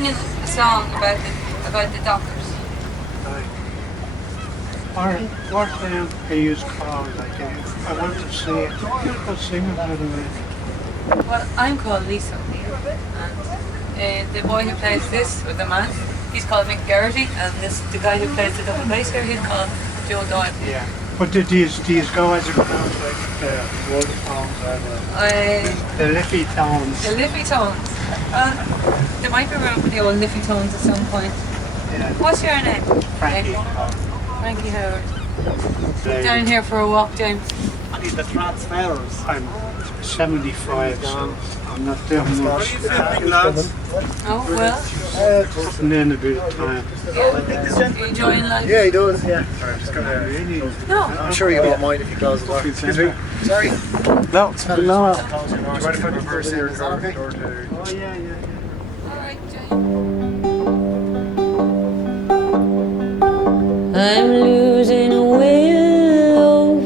singing a song about the doctors. What are you called? Like, I want to sing it. You could sing it out of it. Well, I'm called Lisa O'Neill, and the boy who plays this with the man, he's called Mick Garrity, and the guy who plays the double bass here, he's called Joe Doyle. Yeah. But do these go as a group, like the wood tones or the liffy tones? The liffy tones. They might be around with the old liffy tones at some point. Yeah. What's your name? Frankie. Frankie Howard. Down here for a walk, James. I need the transfers. I'm 75, so I'm not doing much. Oh, well. Putting in a bit of time. You enjoying life? Yeah, he does. Yeah. Sorry, just come there. Really? No. I'm sure you won't mind if you close the door. Excuse me. Sorry. No, Do you mind if I reverse here? Okay. Oh, yeah. Alright, James. I'm losing a willow.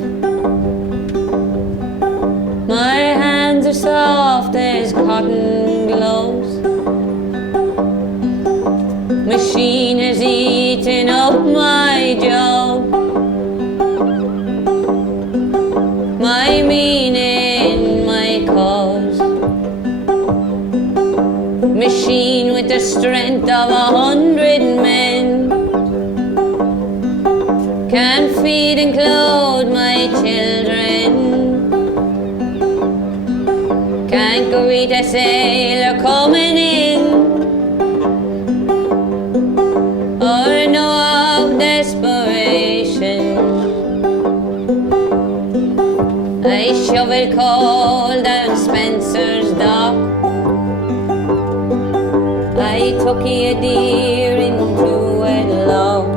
My hands are soft as cotton gloves. Machine has eaten up my job, my meaning, my cause. Machine with the strength of 100 men can't feed and clothe my children, can't greet a sailor coming in, or know of desperation. I shovel coal down Spencer's dock, I took a deer into wedlock,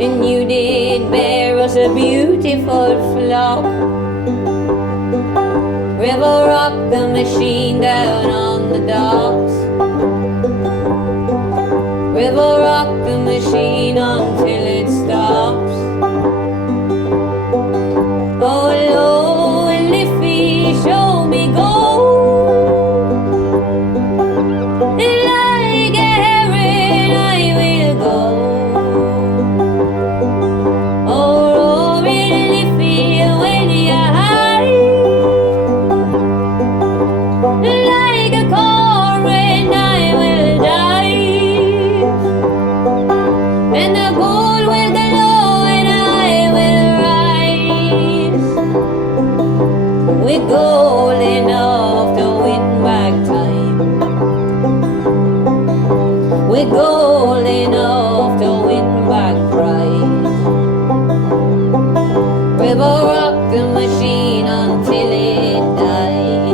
and you did bear us a beautiful flock. River rocked the machine down on the docks, river rocked the machine until it stops. Oh, low and liffy, show me gold, and like a heron I will go. We're gold enough to win back time. We're gold enough to win back prize. River rock the machine until it dies.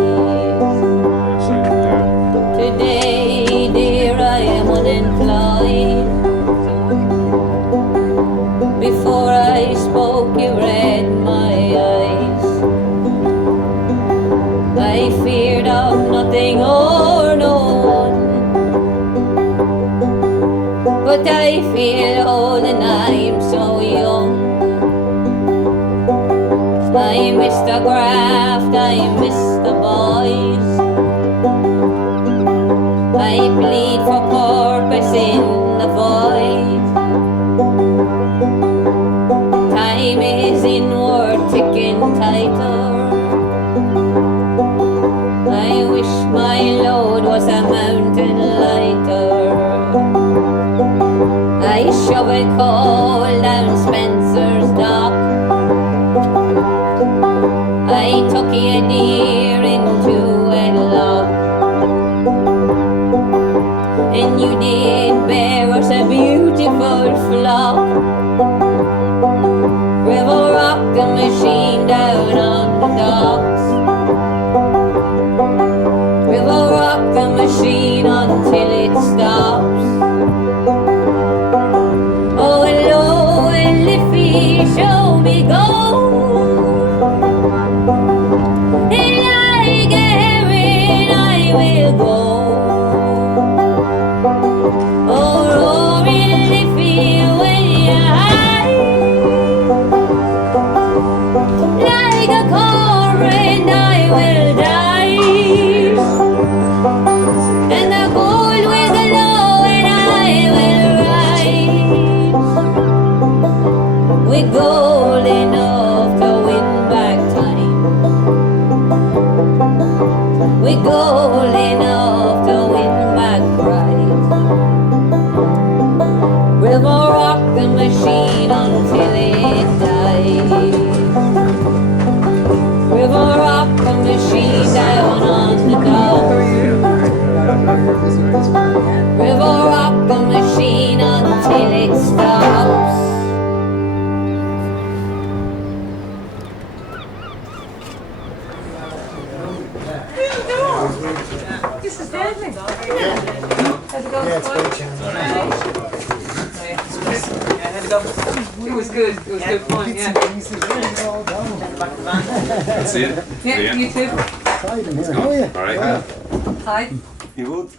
Today, dear, I am unemployed. Before I spoke, you read my eyes. I feared of nothing or no one, but I feel old and I'm so young. I miss the graft, I miss the boys. I plead for purpose in the void. Time is inward ticking tighter. I wish my load was a mountain lighter. I shovel coal down Spencer's dock, I took a deer into wedlock, and you did bear us a beautiful flock. River rocked the machine down on the docks, river rock the machine until it stops. Oh, low and liffy, show me gold, and like a heron I will go. Oh, roaring liffy, when you're high, like a current I will die. deadly. How's it going? Yeah, it's great chance. It was good. It was good fun, yeah. See it? Yeah, you too. How are you? All right. Hi. You would?